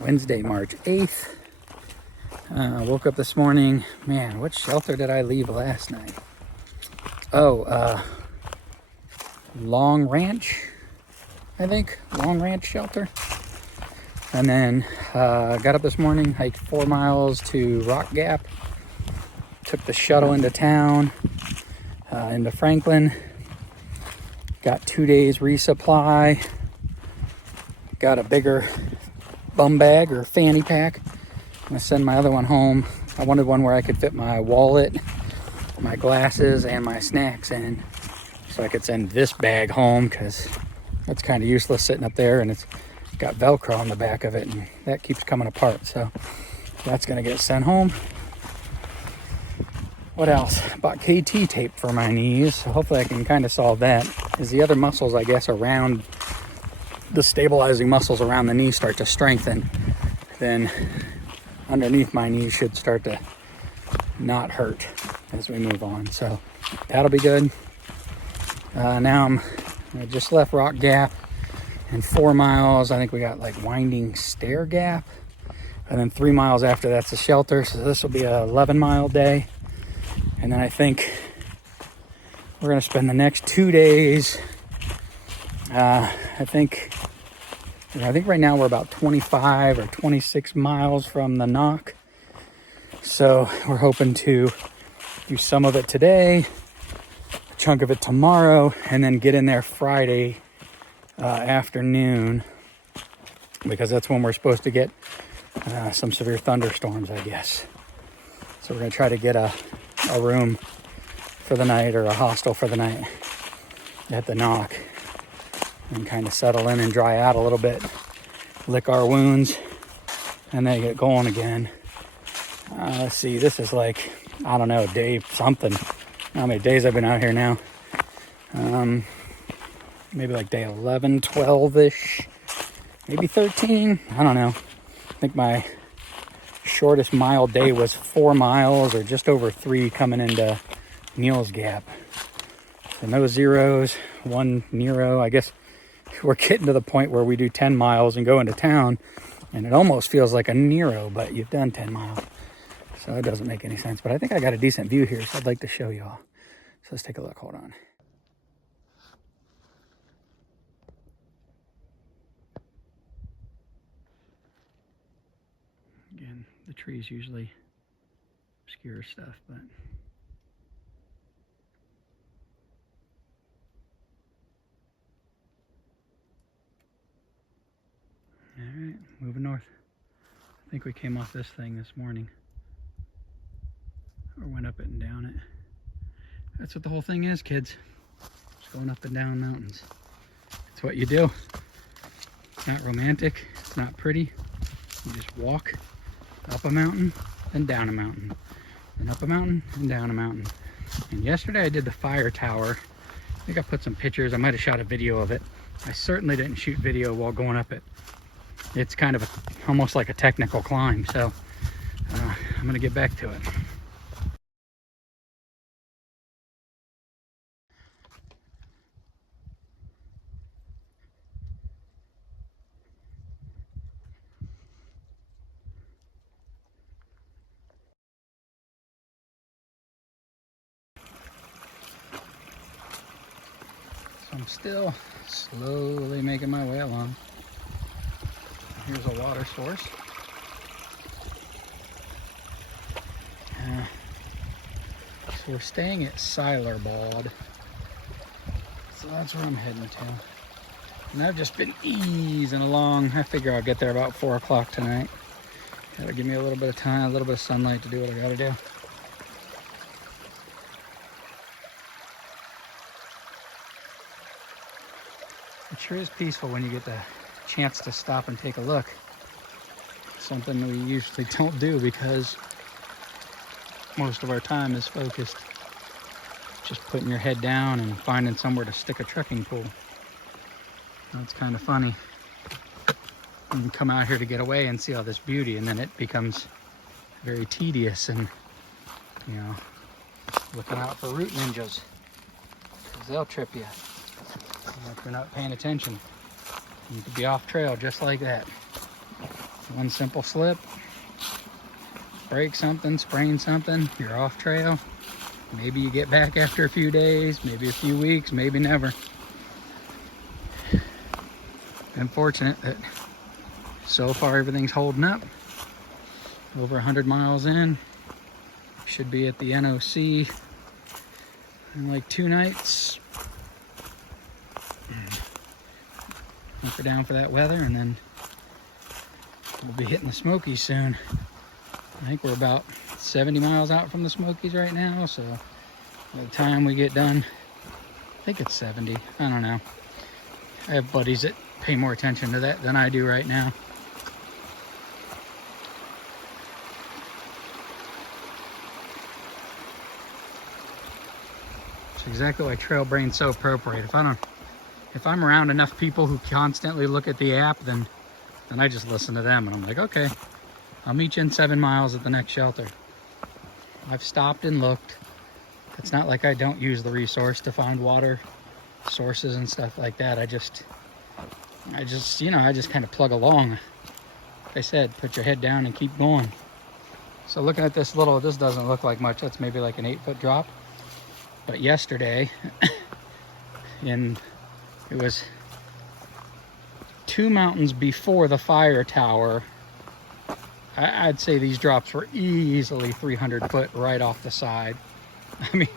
Wednesday, March 8th. Woke up this morning. Man, what shelter did I leave last night? Oh, Long Ranch, I think. Long Ranch shelter. And then got up this morning, hiked 4 miles to Rock Gap. Took the shuttle into town, into Franklin. Got 2 days resupply. Got a bigger bum bag or fanny pack. I'm gonna send my other one home. I wanted one where I could fit my wallet, my glasses, and my snacks in. So I could send this bag home because that's kind of useless sitting up there and it's got Velcro on the back of it and that keeps coming apart. So that's gonna get sent home. What else? Bought KT tape for my knees. So hopefully I can kind of solve that. As the other muscles, I guess, around the stabilizing muscles around the knee start to strengthen, then underneath my knees should start to not hurt as we move on. So that'll be good. Now I just left Rock Gap and 4 miles. I think we got like Winding Stair Gap. And then 3 miles after that's the shelter. So this will be a 11-mile day. And then I think we're going to spend the next 2 days. I think right now we're about 25 or 26 miles from the knock. So we're hoping to do some of it today, a chunk of it tomorrow, and then get in there Friday afternoon, because that's when we're supposed to get some severe thunderstorms, I guess. So we're going to try to get a room for the night or a hostel for the night at the knock and kind of settle in and dry out a little bit, lick our wounds, and then get going again. Let's see, this is like, I don't know, day something. I don't know how many days I've been out here now. Maybe like day 11, 12-ish, maybe 13. I don't know. I think my shortest mile day was 4 miles or just over 3 coming into Neal's Gap. So no zeros, 1 Nero. I guess we're getting to the point where we do 10 miles and go into town, and it almost feels like a Nero, but you've done 10 miles. So it doesn't make any sense. But I think I got a decent view here, so I'd like to show y'all. So let's take a look. Hold on. Again, the trees usually obscure stuff, but all right, moving north. I think we came off this thing this morning, or went up it and down it. That's what the whole thing is, kids. Just going up and down mountains. It's what you do. It's not romantic. It's not pretty. You just walk up a mountain and down a mountain, and up a mountain and down a mountain. And yesterday I did the fire tower. I think I put some pictures. I might have shot a video of it. I certainly didn't shoot video while going up it. It's kind of almost like a technical climb, so I'm gonna get back to it. I'm still slowly making my way along. Here's a water source. So we're staying at Silerbald. So that's where I'm heading to. And I've just been easing along. I figure I'll get there about 4 o'clock tonight. That'll give me a little bit of time, a little bit of sunlight to do what I gotta do. It sure is peaceful when you get the chance to stop and take a look. Something we usually don't do because most of our time is focused just putting your head down and finding somewhere to stick a trekking pole. That's kind of funny. You can come out here to get away and see all this beauty, and then it becomes very tedious and, you know, looking out for root ninjas, because they'll trip you if you're not paying attention. You could be off trail just like that. One simple slip, break something, sprain something, you're off trail. Maybe you get back after a few days, maybe a few weeks, maybe never. I'm fortunate that so far everything's holding up. Over 100 miles in. Should be at the NOC in like 2 nights. Hunker down for that weather, and then we'll be hitting the Smokies soon. I think we're about 70 miles out from the Smokies right now, so by the time we get done, I think it's 70. I don't know. I have buddies that pay more attention to that than I do right now. It's exactly why trail brain's so appropriate. If I'm around enough people who constantly look at the app, then I just listen to them, and I'm like, okay, I'll meet you in 7 miles at the next shelter. I've stopped and looked. It's not like I don't use the resource to find water sources and stuff like that. I just kind of plug along. Like I said, put your head down and keep going. So looking at this doesn't look like much. That's maybe like an 8-foot drop. But yesterday, it was 2 mountains before the fire tower. I'd say these drops were easily 300 foot right off the side. I mean,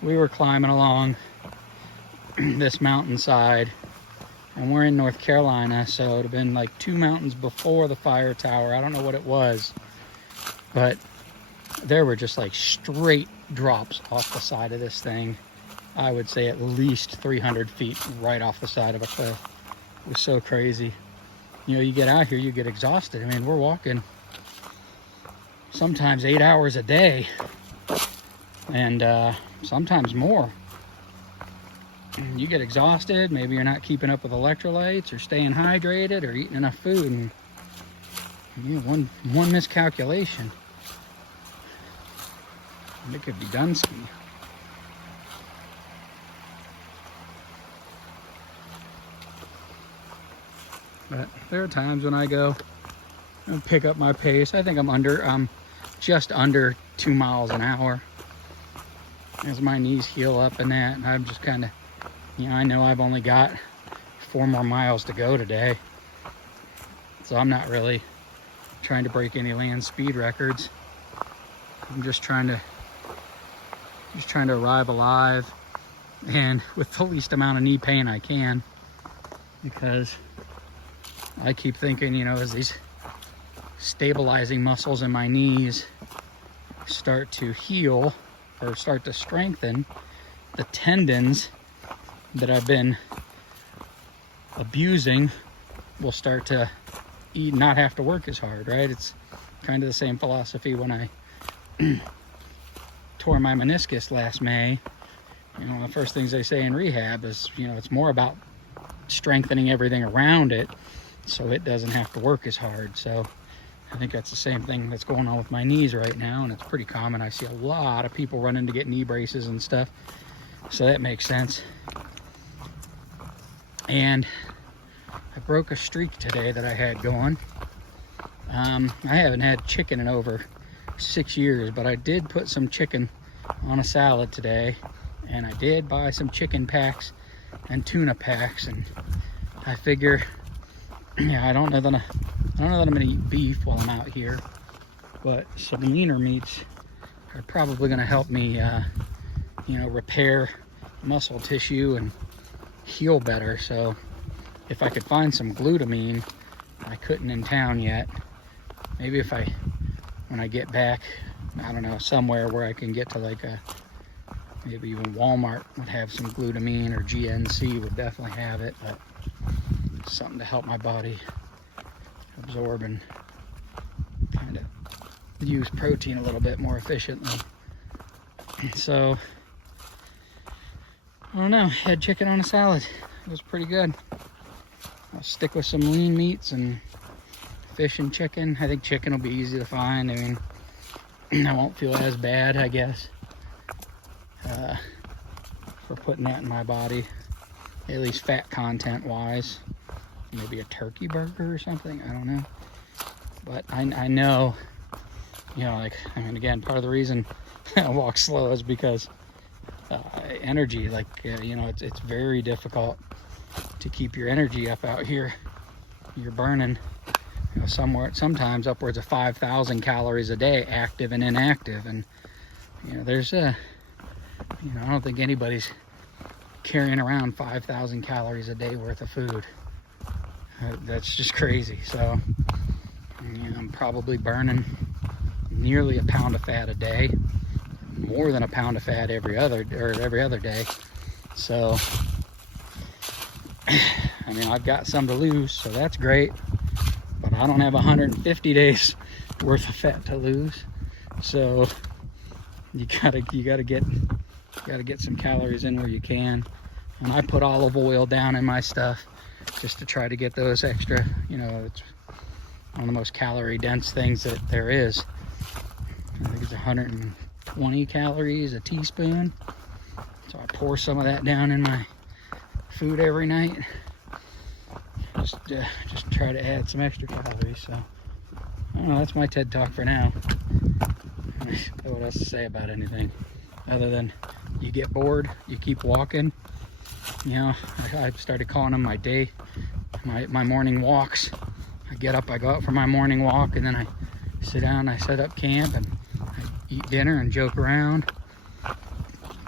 we were climbing along this mountainside, and we're in North Carolina, so it would have been like 2 mountains before the fire tower. I don't know what it was, but there were just like straight drops off the side of this thing. I would say at least 300 feet right off the side of a cliff. It was so crazy. You know, you get out here, you get exhausted. I mean, we're walking sometimes 8 hours a day, and sometimes more. You get exhausted. Maybe you're not keeping up with electrolytes or staying hydrated or eating enough food, and you know, one miscalculation, and it could be done ski. But there are times when I go and pick up my pace. I think I'm just under 2 miles an hour as my knees heal up and that. And I'm just kind of, you know, I know I've only got 4 more miles to go today. So I'm not really trying to break any land speed records. I'm just trying to arrive alive and with the least amount of knee pain I can, because I keep thinking, you know, as these stabilizing muscles in my knees start to heal or start to strengthen, the tendons that I've been abusing will start to not have to work as hard, right? It's kind of the same philosophy when I tore my meniscus last May. You know, the first things they say in rehab is, you know, it's more about strengthening everything around it so it doesn't have to work as hard. So I think that's the same thing that's going on with my knees right now, and it's pretty common. I see a lot of people running to get knee braces and stuff, so that makes sense. And I broke a streak today that I had going. I haven't had chicken in over 6 years, but I did put some chicken on a salad today, and I did buy some chicken packs and tuna packs, and I figure, yeah, I don't know that I'm gonna eat beef while I'm out here, but some leaner meats are probably gonna help me, you know, repair muscle tissue and heal better. So if I could find some glutamine, I couldn't in town yet. Maybe when I get back, I don't know, somewhere where I can get to like maybe even Walmart would have some glutamine, or GNC would definitely have it, but something to help my body absorb and kind of use protein a little bit more efficiently. So I don't know, had chicken on a salad. It was pretty good. I'll stick with some lean meats and fish and chicken. I think chicken will be easy to find. I mean, I won't feel as bad, I guess, for putting that in my body, at least fat content wise. Maybe a turkey burger or something, I don't know. But I know, you know, like, I mean, again, part of the reason I walk slow is because energy, like, you know, it's very difficult to keep your energy up out here. You're burning, you know, sometimes upwards of 5,000 calories a day, active and inactive. And, you know, there's you know, I don't think anybody's carrying around 5,000 calories a day worth of food. That's just crazy. So, you know, I'm probably burning nearly a pound of fat a day, more than a pound of fat every other day. So, I mean, I've got some to lose, so that's great, but I don't have 150 days worth of fat to lose. So you gotta get some calories in where you can. And I put olive oil down in my stuff just to try to get those extra, you know, it's one of the most calorie dense things that there is. I think it's 120 calories a teaspoon. So I pour some of that down in my food every night. Just try to add some extra calories. So I don't know, that's my TED Talk for now. I don't know what else to say about anything other than you get bored, you keep walking. You know, I started calling them my morning walks. I get up, I go out for my morning walk, and then I sit down, I set up camp, and I eat dinner and joke around,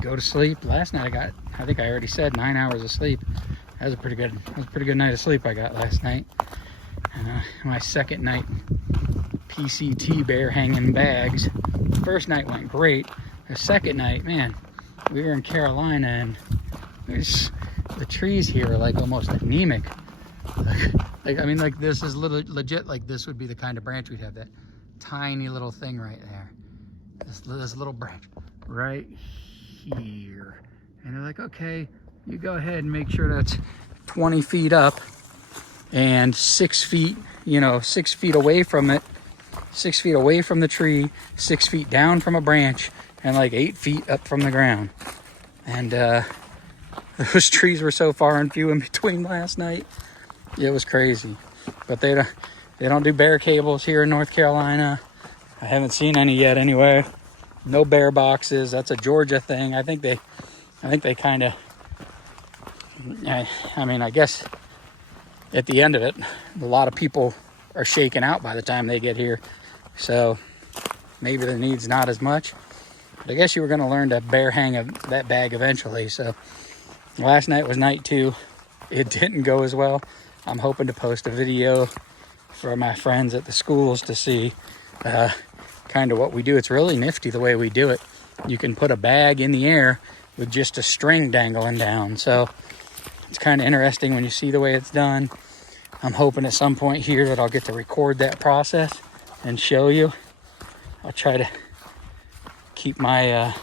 go to sleep. Last night I think I already said 9 hours of sleep. That was a pretty good night of sleep I got last night. My second night PCT bear hanging bags. The first night went great. The second night, man, we were in Carolina, and the trees here are like almost anemic. Like I mean, like this is legit. Like this would be the kind of branch we'd have, that tiny little thing right there. This little branch right here. And they're like, okay, you go ahead and make sure that's 20 feet up and 6 feet, you know, 6 feet away from it, 6 feet away from the tree, 6 feet down from a branch, and like 8 feet up from the ground. And those trees were so far and few in between last night. It was crazy. But they don't do bear cables here in North Carolina. I haven't seen any yet anyway. No bear boxes. That's a Georgia thing. I think they kind of, I mean, I guess at the end of it, a lot of people are shaken out by the time they get here. So maybe the need's not as much. But I guess you were going to learn to bear hang that bag eventually. So last night was night 2. It didn't go as well. I'm hoping to post a video for my friends at the schools to see kind of what we do. It's really nifty the way we do it. You can put a bag in the air with just a string dangling down. So it's kind of interesting when you see the way it's done. I'm hoping at some point here that I'll get to record that process and show you. I'll try to keep my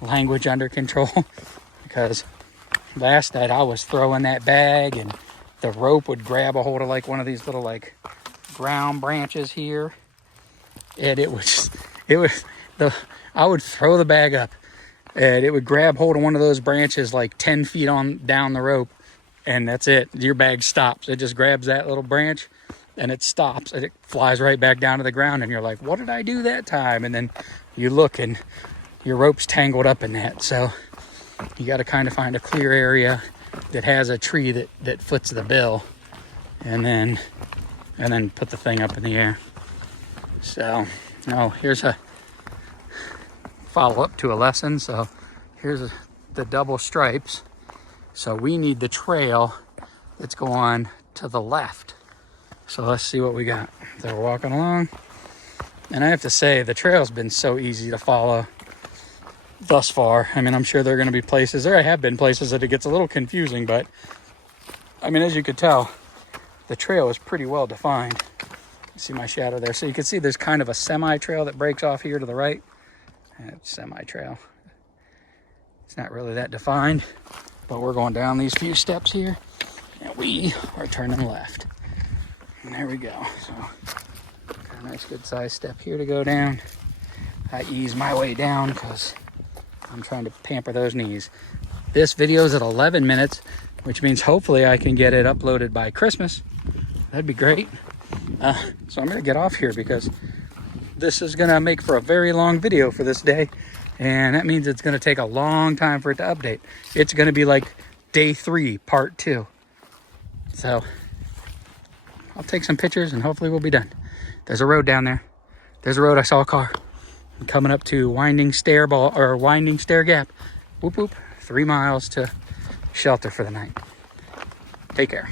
language under control because last night I was throwing that bag and the rope would grab a hold of like one of these little like ground branches here, and I would throw the bag up and it would grab hold of one of those branches like 10 feet on down the rope, and that's it. Your bag stops. It just grabs that little branch and it stops and it flies right back down to the ground, and you're like, what did I do that time? And then you look and your rope's tangled up in that. So you got to kind of find a clear area that has a tree that foots the bill, and then put the thing up in the air. So now here's a follow-up to a lesson. So here's the double stripes. So we need the trail that's going to the left. So let's see what we got. So we're walking along, and I have to say the trail's been so easy to follow thus far. I mean, I'm sure there are going to be places, there have been places that it gets a little confusing, but I mean, as you could tell, the trail is pretty well defined. You see my shadow there. So you can see there's kind of a semi-trail that breaks off here to the right. It's semi-trail. It's not really that defined, but we're going down these few steps here, and we are turning left. And there we go. So got a nice good sized step here to go down. I ease my way down because I'm trying to pamper those knees. This video is at 11 minutes, which means hopefully I can get it uploaded by Christmas. That'd be great. So I'm gonna get off here because this is gonna make for a very long video for this day, and that means it's gonna take a long time for it to update. It's gonna be like day 3, part 2. So I'll take some pictures and hopefully we'll be done. There's a road down there. There's a road. I saw a car. I'm coming up to Winding Stair Gap. Whoop whoop. 3 miles to shelter for the night. Take care.